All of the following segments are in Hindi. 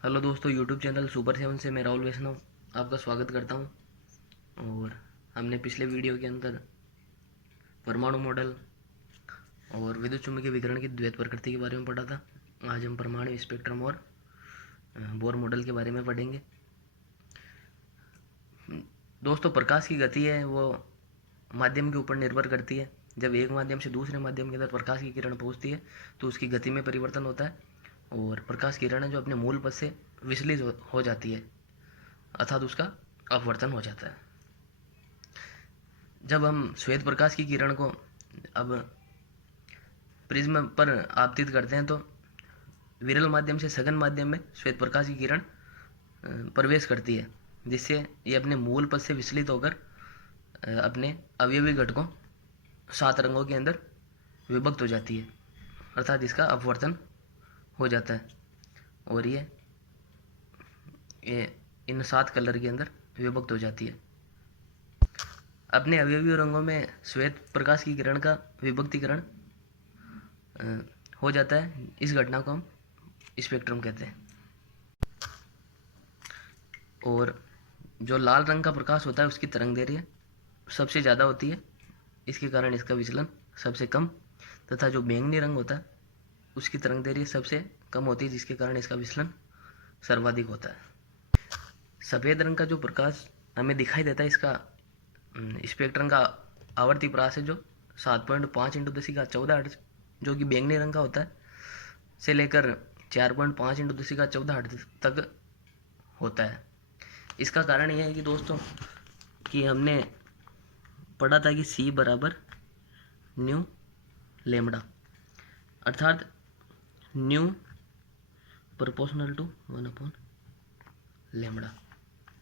हेलो दोस्तों, यूट्यूब चैनल सुपर सेवन से मैं राहुल वैष्णव आपका स्वागत करता हूं। और हमने पिछले वीडियो के अंदर परमाणु मॉडल और विद्युत चुम्बकीय विकिरण की द्वैत प्रकृति के बारे में पढ़ा था। आज हम परमाणु स्पेक्ट्रम और बोर मॉडल के बारे में पढ़ेंगे। दोस्तों, प्रकाश की गति है वो माध्यम के ऊपर निर्भर करती है। जब एक माध्यम से दूसरे माध्यम के अंदर प्रकाश की किरण पहुंचती है तो उसकी गति में परिवर्तन होता है और प्रकाश किरण है जो अपने मूल पथ से विचलित हो जाती है, अर्थात उसका अपवर्तन हो जाता है। जब हम श्वेत प्रकाश की किरण को अब प्रिज्म पर आपतित करते हैं तो विरल माध्यम से सघन माध्यम में श्वेत प्रकाश की किरण प्रवेश करती है, जिससे ये अपने मूल पथ से विचलित होकर अपने अवयवी घटकों 7 रंगों के अंदर विभक्त हो जाती है, अर्थात इसका अपवर्तन हो जाता है और ये इन 7 कलर के अंदर विभक्त हो जाती है। अपने अवयवी रंगों में श्वेत प्रकाश की किरण का विभक्तीकरण हो जाता है। इस घटना को हम स्पेक्ट्रम कहते हैं। और जो लाल रंग का प्रकाश होता है उसकी तरंगदैर्घ्य सबसे ज़्यादा होती है, इसके कारण इसका विचलन सबसे कम, तथा जो बैंगनी रंग होता है उसकी तरंगदैर्घ्य सबसे कम होती है, जिसके कारण इसका विचलन सर्वाधिक होता है। सफ़ेद रंग का जो प्रकाश हमें दिखाई देता है, इसका स्पेक्ट्रम का आवर्ती प्रास है जो 7.5 इंटू 10 का 14 हर्ट्ज, जो कि बैंगनी रंग का होता है, से लेकर 4.5 इंटू 10 का 14 हर्ट्ज तक होता है। इसका कारण यह है कि दोस्तों कि हमने पढ़ा था कि C बराबर न्यू लेमडा, अर्थात न्यू प्रोपोर्शनल टू 1/लेमडा,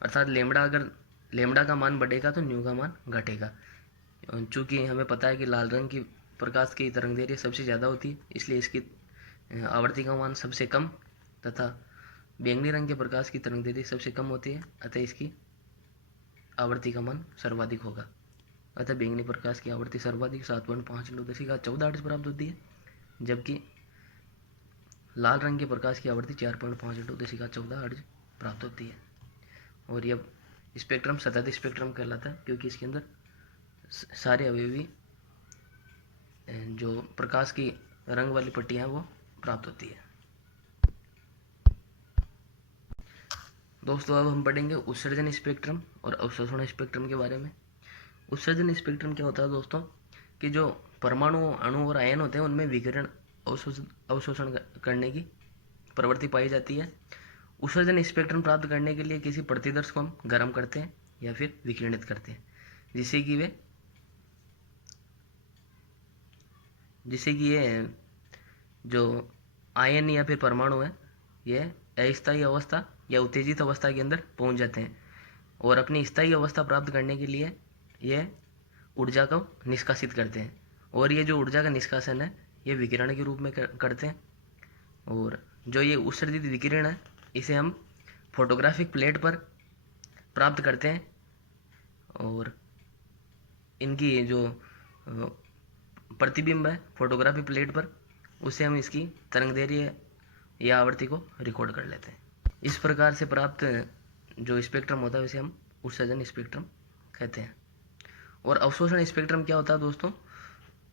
अर्थात लेमडा अगर लेमडा का मान बढ़ेगा तो न्यू का मान घटेगा। चूँकि हमें पता है कि लाल रंग की प्रकाश की तरंगदैर्घ्य सबसे ज़्यादा होती है, इसलिए इसकी आवर्ती का मान सबसे कम, तथा बैंगनी रंग के प्रकाश की तरंगदैर्घ्य सबसे कम होती है, अतः इसकी आवर्ती का मान सर्वाधिक होगा। अतः बैंगनी प्रकाश की आवर्ती सर्वाधिक 7.5 इंटू 10 का 14 हर्ट्ज प्राप्त होती है, जबकि लाल रंग के प्रकाश की आवर्ती 4.5 इंटू 10 का 14 हर्ट्ज प्राप्त होती है। और यह स्पेक्ट्रम सतत स्पेक्ट्रम कहलाता है, क्योंकि इसके अंदर सारे अवयवी जो प्रकाश की रंग वाली पट्टियाँ हैं वो प्राप्त होती है। दोस्तों, अब हम पढ़ेंगे उत्सर्जन स्पेक्ट्रम और अवशोषण स्पेक्ट्रम के बारे में। उत्सर्जन स्पेक्ट्रम क्या होता है दोस्तों कि जो परमाणु, अणु और आयन होते हैं उनमें विकिरण अवशोषण करने की प्रवृत्ति पाई जाती है। उत्सर्जन स्पेक्ट्रम प्राप्त करने के लिए किसी प्रतिदर्श को हम गर्म करते हैं या फिर विकिरणित करते हैं, जिससे कि ये जो आयन या फिर परमाणु है ये अस्थायी अवस्था या उत्तेजित अवस्था के अंदर पहुंच जाते हैं और अपनी स्थायी अवस्था प्राप्त करने के लिए ये ऊर्जा को निष्कासित करते हैं। और ये जो ऊर्जा का निष्कासन है ये विकिरण के रूप में करते हैं। और जो ये उत्सर्जित विकिरण है इसे हम फोटोग्राफिक प्लेट पर प्राप्त करते हैं और इनकी जो प्रतिबिंब है फोटोग्राफी प्लेट पर, उसे हम इसकी तरंगदैर्घ्य या आवर्ती को रिकॉर्ड कर लेते हैं। इस प्रकार से प्राप्त जो स्पेक्ट्रम होता है उसे हम उत्सर्जन स्पेक्ट्रम कहते हैं। और अवशोषण स्पेक्ट्रम क्या होता है दोस्तों,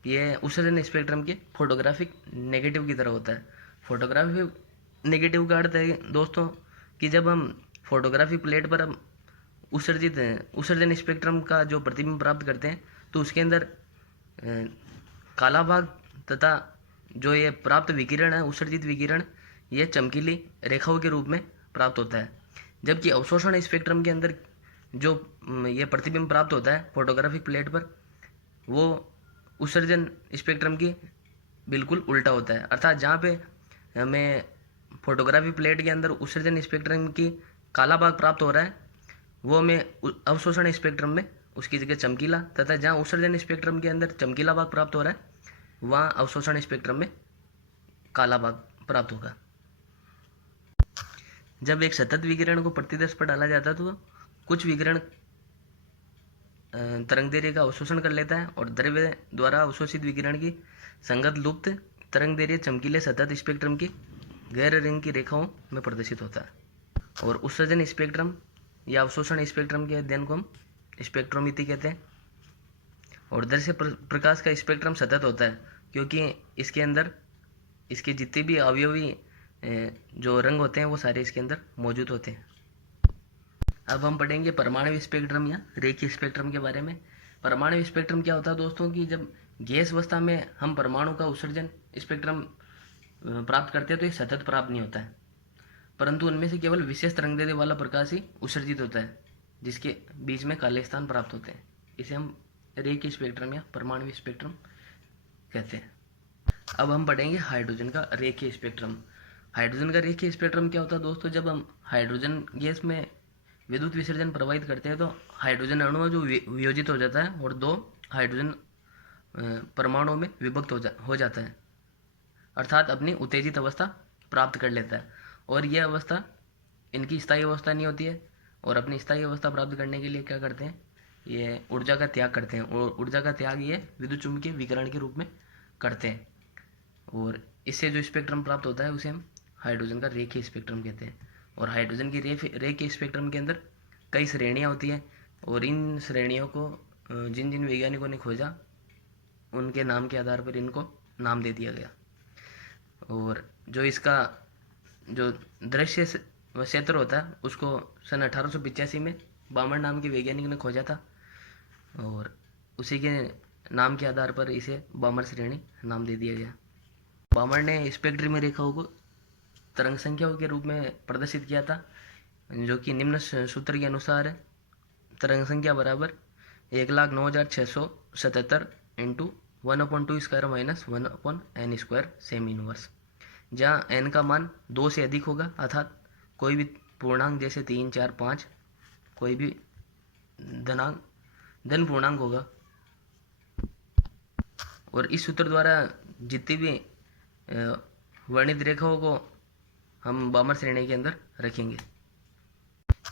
ये उत्सर्जन स्पेक्ट्रम के फोटोग्राफिक नेगेटिव की तरह होता है। फोटोग्राफिक नेगेटिव का अर्थ है दोस्तों कि जब हम फोटोग्राफिक प्लेट पर हम उत्सर्जन स्पेक्ट्रम का जो प्रतिबिंब प्राप्त करते हैं तो उसके अंदर काला भाग तथा जो ये प्राप्त विकिरण है, उत्सर्जित विकिरण, ये चमकीली रेखाओं के रूप में प्राप्त होता है। जबकि अवशोषण स्पेक्ट्रम के अंदर जो ये प्रतिबिंब प्राप्त होता है फोटोग्राफिक प्लेट पर, वो उत्सर्जन स्पेक्ट्रम की बिल्कुल उल्टा होता है। अर्थात जहाँ पे हमें फोटोग्राफी प्लेट के अंदर उत्सर्जन स्पेक्ट्रम की काला भाग प्राप्त हो रहा है, वो हमें अवशोषण स्पेक्ट्रम में उसकी जगह चमकीला, तथा जहाँ उत्सर्जन स्पेक्ट्रम के अंदर चमकीला भाग प्राप्त हो रहा है वहाँ अवशोषण स्पेक्ट्रम में काला भाग प्राप्त होगा। जब एक सतत विकिरण को प्रतिदर्श पर डाला जाता है तो कुछ विकिरण तरंगदैर्घ्य का अवशोषण कर लेता है और द्रव्य द्वारा अवशोषित विकिरण की संगत लुप्त तरंगदैर्घ्य चमकीले सतत स्पेक्ट्रम की गैर रिंग की रेखाओं में प्रदर्शित होता है। और उत्सर्जन स्पेक्ट्रम या अवशोषण स्पेक्ट्रम के अध्ययन को हम स्पेक्ट्रोमिति कहते हैं। और दृश्य प्रकाश का स्पेक्ट्रम सतत होता है क्योंकि इसके अंदर इसके जितने भी अवयवी जो रंग होते हैं वो सारे इसके अंदर मौजूद होते हैं। अब हम पढ़ेंगे परमाणु स्पेक्ट्रम या रेखीय स्पेक्ट्रम के बारे में। परमाणु स्पेक्ट्रम क्या होता है दोस्तों कि जब गैस अवस्था में हम परमाणु का उत्सर्जन स्पेक्ट्रम प्राप्त करते हैं तो ये सतत प्राप्त नहीं होता है, परंतु उनमें से केवल विशेष तरंगदैर्ध्य वाला प्रकाश ही उत्सर्जित होता है जिसके बीच में काले स्थान प्राप्त होते हैं। इसे हम रेखीय स्पेक्ट्रम या परमाणु स्पेक्ट्रम कहते हैं। अब हम पढ़ेंगे हाइड्रोजन का रेखीय स्पेक्ट्रम। हाइड्रोजन का रेखीय स्पेक्ट्रम क्या होता है दोस्तों, जब हम हाइड्रोजन गैस में विद्युत विसर्जन प्रवाहित करते हैं तो हाइड्रोजन अणु जो वियोजित हो जाता है और 2 हाइड्रोजन परमाणुओं में विभक्त हो जाता है, अर्थात अपनी उत्तेजित अवस्था प्राप्त कर लेता है। और यह अवस्था इनकी स्थायी अवस्था नहीं होती है, और अपनी स्थायी अवस्था प्राप्त करने के लिए क्या करते हैं, ये ऊर्जा का त्याग करते हैं, और ऊर्जा का त्याग ये विद्युत चुम्बकीय विकिरण के रूप में करते हैं। और इससे जो स्पेक्ट्रम प्राप्त होता है उसे हम हाइड्रोजन का रेखीय स्पेक्ट्रम कहते हैं। और हाइड्रोजन की रेखीय स्पेक्ट्रम के अंदर कई श्रेणियाँ होती हैं, और इन श्रेणियों को जिन जिन वैज्ञानिकों ने खोजा उनके नाम के आधार पर इनको नाम दे दिया गया। और जो इसका जो दृश्य क्षेत्र होता है उसको सन 1885 में बामर नाम के वैज्ञानिक ने खोजा था, और उसी के नाम के आधार पर इसे बामर श्रेणी नाम दे दिया गया। बामर ने स्पेक्ट्रमी रेखाओं को तरंग संख्याओं के रूप में प्रदर्शित किया था, जो कि निम्न सूत्र के अनुसार है। तरंग संख्या बराबर 1,09,677 into 1/2 square minus 1/n² semi inverse, जहाँ n का मान 2 से अधिक होगा, अर्थात कोई भी पूर्णांक जैसे 3, 4, 5 कोई भी धन पूर्णांक होगा। और इस सूत्र द्वारा जितनी भी वर्णित रेखाओं को हम बामर श्रेणी के अंदर रखेंगे।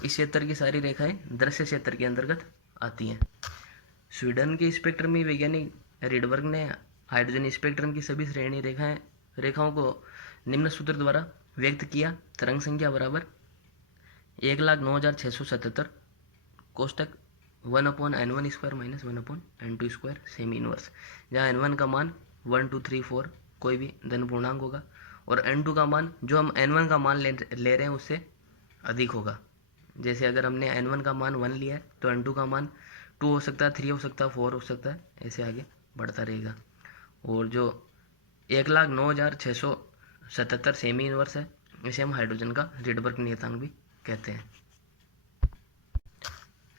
इस क्षेत्र की सारी रेखाएं दृश्य क्षेत्र के अंतर्गत आती हैं। स्वीडन के स्पेक्ट्रमी वैज्ञानिक रिडबर्ग ने हाइड्रोजन स्पेक्ट्रम की सभी श्रेणी रेखाओं को निम्न सूत्र द्वारा व्यक्त किया। तरंग संख्या बराबर 1,09,677 कोष्टक 1/n1² minus 1/n2² semi inverse, जहाँ n1 का मान 1, 2, 3, 4 कोई भी धन पूर्णांक होगा, और n2 का मान जो हम n1 का मान ले रहे हैं उससे अधिक होगा। जैसे अगर हमने n1 का मान 1 लिया है तो n2 का मान 2 हो सकता है, 3 हो सकता है, 4 हो सकता है, ऐसे आगे बढ़ता रहेगा। और जो 1,09,677 सेमी इनवर्स है इसे हम हाइड्रोजन का रिडबर्ग नियतांक भी कहते हैं।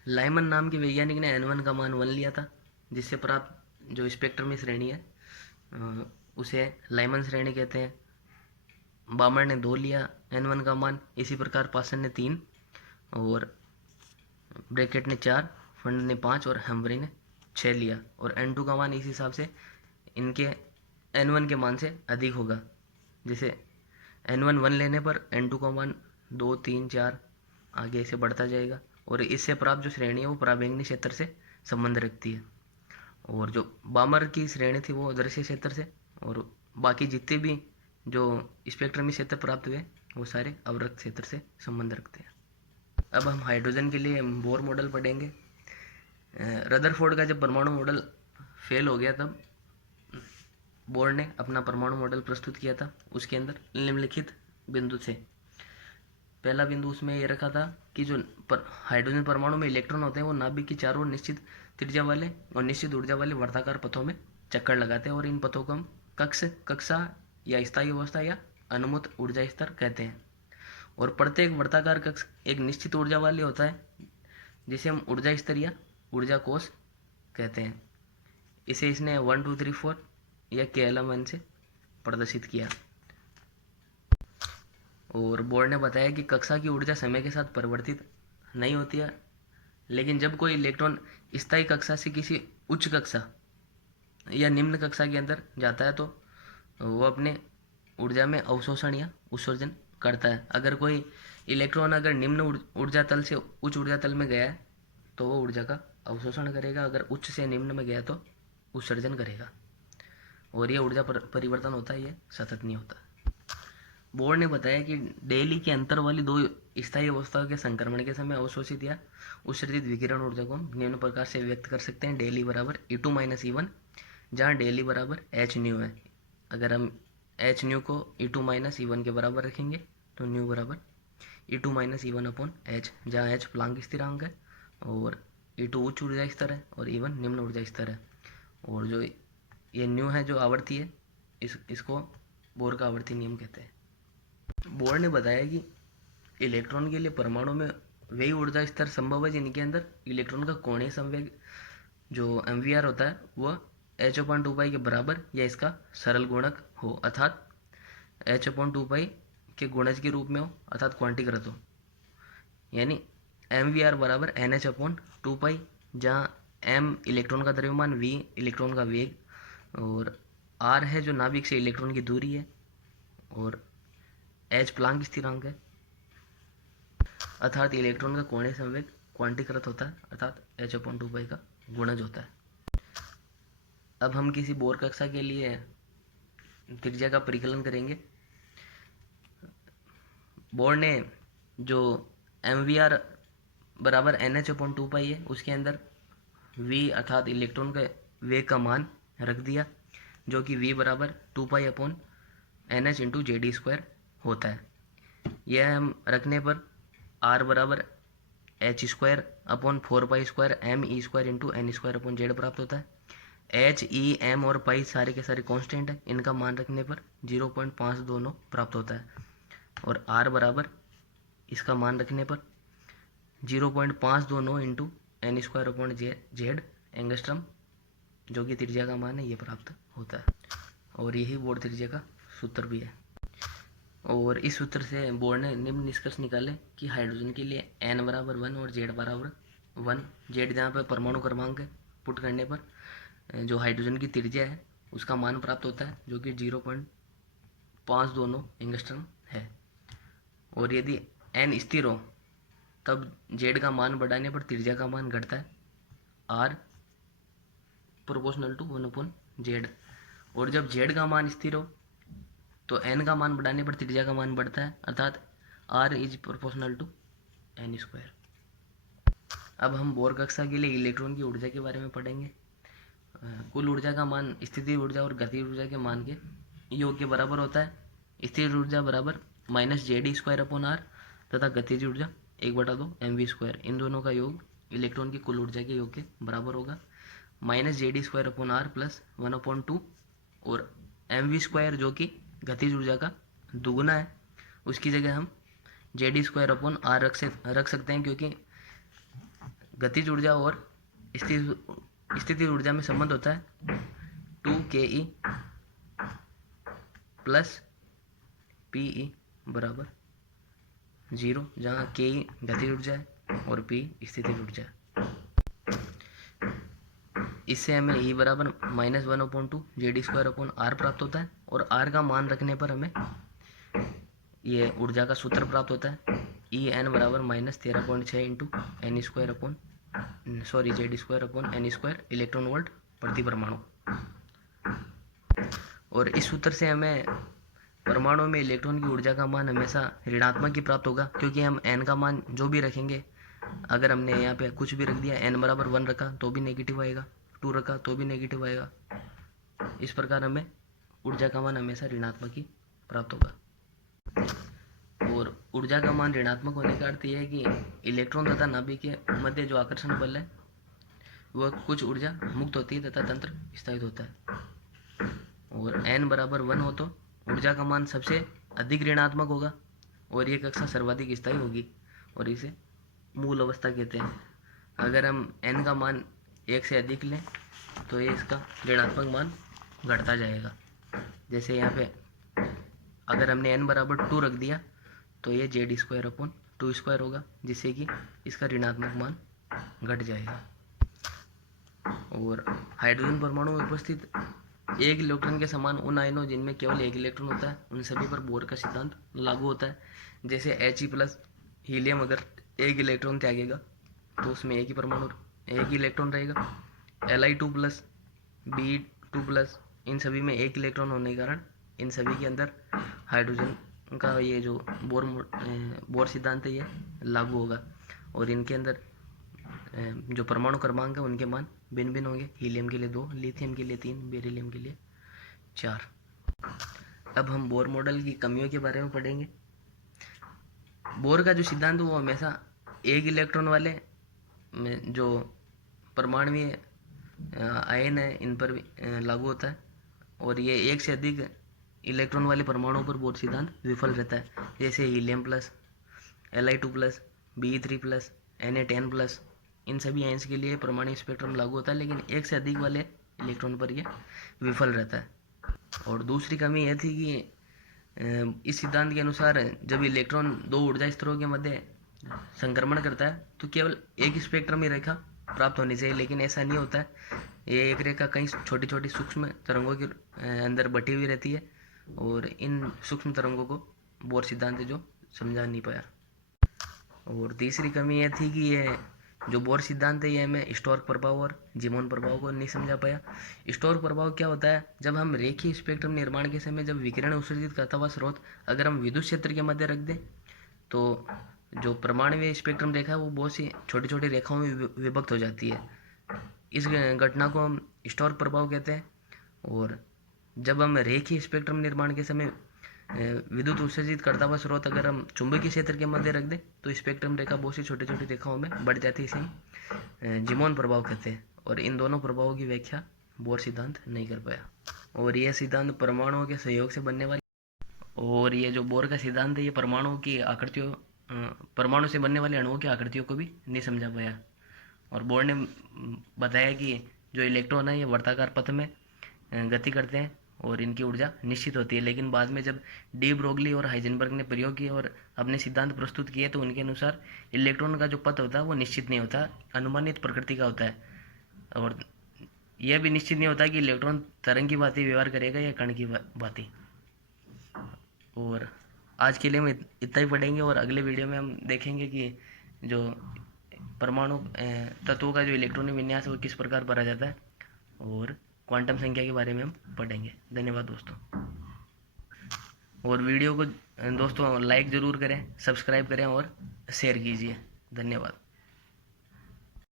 लाइमन नाम के वैज्ञानिक ने n1 का मान 1 लिया था, जिससे प्राप्त जो स्पेक्ट्रमी श्रेणी है उसे लाइमन श्रेणी कहते हैं। बामर ने 2 लिया n1 का मान, इसी प्रकार पासन ने 3 और ब्रैकेट ने 4, फंड ने 5 और हेम्बरी ने 6 लिया। और n2 का मान इस हिसाब से इनके n1 के मान से अधिक होगा। जैसे n1 1 लेने पर n2 का मान 2, 3, 4 आगे ऐसे बढ़ता जाएगा। और इससे प्राप्त जो श्रेणी है वो पराबैंगनी क्षेत्र से संबंध रखती है। और जो बामर की श्रेणी थी वो दृश्य क्षेत्र से, और बाकी जितने भी जो स्पेक्ट्रमी क्षेत्र प्राप्त हुए वो सारे अवरक्त क्षेत्र से संबंध रखते हैं। अब हम हाइड्रोजन के लिए बोर मॉडल पढ़ेंगे। रदरफोर्ड का जब परमाणु मॉडल फेल हो गया तब बोर ने अपना परमाणु मॉडल प्रस्तुत किया था। उसके अंदर निम्नलिखित बिंदु थे। पहला बिंदु उसमें ये रखा था कि जो हाइड्रोजन परमाणु में इलेक्ट्रॉन होते हैं वो नाभिक की चारों ओर निश्चित त्रिज्या वाले और निश्चित ऊर्जा वाले वर्ताकार पथों में चक्कर लगाते हैं, और इन पथों को हम कक्षा या स्थायी अवस्था या अनुमत ऊर्जा स्तर कहते हैं। और प्रत्येक वर्ताकार कक्ष एक निश्चित ऊर्जा वाले होता है, जिसे हम ऊर्जा स्तर या ऊर्जा कोष कहते हैं। इसे इसने 1, 2, 3, 4 या KLM से प्रदर्शित किया। और बोर्ड ने बताया कि कक्षा की ऊर्जा समय के साथ परिवर्तित नहीं होती है, लेकिन जब कोई इलेक्ट्रॉन स्थायी कक्षा से किसी उच्च कक्षा या निम्न कक्षा के अंदर जाता है तो वो अपने ऊर्जा में अवशोषण या उत्सर्जन करता है। अगर कोई इलेक्ट्रॉन अगर निम्न ऊर्जा तल से उच्च ऊर्जा तल में गया है तो वो ऊर्जा का अवशोषण करेगा, अगर उच्च से निम्न में गया तो उत्सर्जन करेगा। और ये ऊर्जा परिवर्तन होता है, ये सतत नहीं होता। बोर्ड ने बताया कि डेली के अंतर वाली दो स्थायी अवस्थाओं के संक्रमण के समय अवशोषित या उत्सर्जित विकिरण ऊर्जा को हम निम्न प्रकार से व्यक्त कर सकते हैं। डेली बराबर E2 माइनस E1, जहाँ डेली बराबर एच न्यू है। अगर हम एच न्यू को E2 माइनस E1 के बराबर रखेंगे तो न्यू बराबर E2 minus E1 upon H, जहाँ एच प्लांक स्थिरांक है और E2 उच्च ऊर्जा स्तर है और E1 निम्न ऊर्जा स्तर है। और जो ये न्यू है जो आवृत्ति है, इसको बोर का आवर्ती नियम कहते हैं। बोर ने बताया कि इलेक्ट्रॉन के लिए परमाणु में वही ऊर्जा स्तर संभव है जिनके अंदर इलेक्ट्रॉन का कोणीय संवेग जो MVR होता है वह h/2π के बराबर या इसका सरल गुणक हो, अर्थात h/2π के गुणज के रूप में हो, अर्थात क्वांटीकृत हो। यानी MVR बराबर NH/2π, जहाँ M इलेक्ट्रॉन का द्रव्यमान, V इलेक्ट्रॉन का वेग और R है जो नाभिक से इलेक्ट्रॉन की दूरी है और H प्लांक स्थिरांक है, अर्थात इलेक्ट्रॉन का कोणीय संवेग क्वांटीकृत होता है, अर्थात h/2π का गुणज होता है। अब हम किसी बोर कक्षा के लिए त्रिज्या का परिकलन करेंगे। बोर ने जो MVR बराबर NH/2π है उसके अंदर V अर्थात इलेक्ट्रॉन के वेग का मान रख दिया, जो कि V बराबर 2π/NH इंटू JD² होता है। यह हम रखने पर R बराबर h²/4π² ME² इंटू N² प्राप्त होता है। H, E, M और पाई सारे के सारे कांस्टेंट है, इनका मान रखने पर 0.529 प्राप्त होता है। और R बराबर इसका मान रखने पर 0.529 इंटू N²/Z एंगस्ट्रम, जो कि त्रिज्या का मान है, ये प्राप्त होता है। और यही बोर त्रिज्या का सूत्र भी है। और इस सूत्र से बोर्ड ने निम्न निष्कर्ष निकाले कि हाइड्रोजन के लिए N बराबर 1 और Z बराबर 1, Z जहाँ पर परमाणु क्रमांक है, पुट करने पर जो हाइड्रोजन की त्रिज्या है उसका मान प्राप्त होता है, जो कि 0.529 एंगस्ट्रम है। और यदि N स्थिर हो तब Z का मान बढ़ाने पर त्रिज्या का मान घटता है, R प्रोपोर्शनल टू 1/Z। और जब Z का मान स्थिर हो तो N का मान बढ़ाने पर त्रिज्या का मान बढ़ता है, अर्थात R is proportional to N²। अब हम बोर कक्षा के लिए इलेक्ट्रॉन की ऊर्जा के बारे में पढ़ेंगे। कुल ऊर्जा का मान स्थितिज ऊर्जा और गतिज ऊर्जा के मान के योग के बराबर होता है। स्थिर ऊर्जा बराबर -JD²/R तथा गतिज ऊर्जा 1/2 MV²। इन दोनों का योग इलेक्ट्रॉन की कुल ऊर्जा के योग के बराबर होगा। -JD²/R प्लस 1/2 और MV² जो कि गतिज ऊर्जा का दुगुना है, उसकी जगह हम JD²/R रख सकते हैं, क्योंकि गतिज ऊर्जा और स्थितिज ऊर्जा में संबंध होता है 2KE प्लस PE बराबर 0, जहाँ KE गतिज ऊर्जा है और P स्थितिज ऊर्जा है। इससे हमें E बराबर -1/2 JD²/R प्राप्त होता है और R का मान रखने पर हमें ये ऊर्जा का सूत्र प्राप्त होता है। EN बराबर -13.6 इंटू JD²/N² इलेक्ट्रॉन वोल्ट प्रति परमाणु। और इस सूत्र से हमें परमाणु में इलेक्ट्रॉन की ऊर्जा का मान हमेशा ऋणात्मक ही प्राप्त होगा, क्योंकि हम N का मान जो भी रखेंगे, अगर हमने यहाँ पे कुछ भी रख दिया, N बराबर 1 रखा तो भी नेगेटिव आएगा, 2 रखा तो भी नेगेटिव आएगा। इस प्रकार हमें ऊर्जा का मान हमेशा ऋणात्मक ही प्राप्त होगा। और ऊर्जा का मान ऋणात्मक होने का अर्थ यह है कि इलेक्ट्रॉन तथा नाभिक के मध्य जो आकर्षण बल है वह कुछ ऊर्जा मुक्त होती है तथा तंत्र स्थायित होता है। और N बराबर 1 हो तो ऊर्जा का मान सबसे अधिक ऋणात्मक होगा और ये कक्षा सर्वाधिक स्थायी होगी और इसे मूल अवस्था कहते हैं। अगर हम N का मान 1 से अधिक लें तो ये इसका ऋणात्मक मान घटता जाएगा। जैसे यहाँ पे अगर हमने N बराबर 2 रख दिया तो ये JD²/2² होगा, जिससे कि इसका ऋणात्मक मान घट जाएगा। और हाइड्रोजन परमाणु में उपस्थित एक इलेक्ट्रॉन के समान उन आयनों जिनमें केवल एक इलेक्ट्रॉन होता है, उन सभी पर बोर का सिद्धांत लागू होता है। जैसे He प्लस हीलियम अगर एक इलेक्ट्रॉन त्यागेगा तो उसमें एक ही इलेक्ट्रॉन रहेगा। Li2 प्लस Be2 प्लस इन सभी में एक इलेक्ट्रॉन होने के कारण इन सभी के अंदर हाइड्रोजन का ये जो बोर सिद्धांत है ये लागू होगा और इनके अंदर जो परमाणु क्रमांक है उनके मान भिन्न भिन्न होंगे। हीलियम के लिए 2, लिथियम के लिए 3, बेरिलियम के लिए 4। अब हम बोर मॉडल की कमियों के बारे में पढ़ेंगे। बोर का जो सिद्धांत वो हमेशा एक इलेक्ट्रॉन वाले जो परमाणुीय आयन है इन पर लागू होता है और ये एक से अधिक इलेक्ट्रॉन वाले परमाणुओं पर बोर सिद्धांत विफल रहता है, जैसे helium plus, Li2+, Be3+, Na10+। इन सभी आयन्स के लिए परमाणु स्पेक्ट्रम लागू होता है, लेकिन एक से अधिक वाले इलेक्ट्रॉन पर यह विफल रहता है। और दूसरी कमी यह थी कि इस सिद्धांत के अनुसार जब इलेक्ट्रॉन दो ऊर्जा स्तरों के मध्य संक्रमण करता है तो केवल एक स्पेक्ट्रम ही रेखा प्राप्त होनी चाहिए, लेकिन ऐसा नहीं होता है। ये एक रेखा कई छोटी छोटी सूक्ष्म तरंगों के अंदर बटी हुई रहती है और इन सूक्ष्म तरंगों को बोर सिद्धांत जो समझा नहीं पाया। और तीसरी कमी यह थी कि ये जो बोर सिद्धांत है ये हमें स्टोर्क प्रभाव और जीमोन प्रभाव को नहीं समझा पाया। स्टोर्क प्रभाव क्या होता है? जब हम रेखीय स्पेक्ट्रम निर्माण के समय जब विकिरण उत्सर्जित करता हुआ स्रोत अगर हम विद्युत क्षेत्र के मध्य रख दें तो जो परमाणुीय स्पेक्ट्रम रेखा है वो बहुत सी छोटी छोटी रेखाओं में विभक्त हो जाती है। इस घटना को हम स्टोर्क प्रभाव कहते हैं। और जब हम रेखीय स्पेक्ट्रम निर्माण के समय विद्युत उत्सर्जित करता हुआ स्रोत अगर हम चुंबकीय क्षेत्र के मध्य रख दें तो स्पेक्ट्रम रेखा बहुत सी छोटी छोटी रेखाओं में बढ़ जाती है, इसे हम जीमोन प्रभाव कहते हैं। और इन दोनों प्रभावों की व्याख्या बोर सिद्धांत नहीं कर पाया। और यह सिद्धांत परमाणुओं के सहयोग से बनने वाली और ये जो बोर का सिद्धांत है ये परमाणुओं की आकृतियों परमाणु से बनने वाले अणुओं की आकृतियों को भी नहीं समझा पाया। और बोर ने बताया कि जो इलेक्ट्रॉन है ये वर्ताकार पथ में गति करते हैं और इनकी ऊर्जा निश्चित होती है, लेकिन बाद में जब डी ब्रोगली और हाइजेनबर्ग ने प्रयोग किए और अपने सिद्धांत प्रस्तुत किए तो उनके अनुसार इलेक्ट्रॉन का जो पथ होता है वो निश्चित नहीं होता, अनुमानित प्रकृति का होता है। और यह भी निश्चित नहीं होता कि इलेक्ट्रॉन तरंग की भांति व्यवहार करेगा या कण की भांति। और आज के लिए हम इतना ही पढ़ेंगे और अगले वीडियो में हम देखेंगे कि जो परमाणु तत्वों का जो इलेक्ट्रॉनिक विन्यास है वो किस प्रकार भरा जाता है और क्वांटम संख्या के बारे में हम पढ़ेंगे। धन्यवाद दोस्तों। और वीडियो को दोस्तों लाइक ज़रूर करें, सब्सक्राइब करें और शेयर कीजिए। धन्यवाद।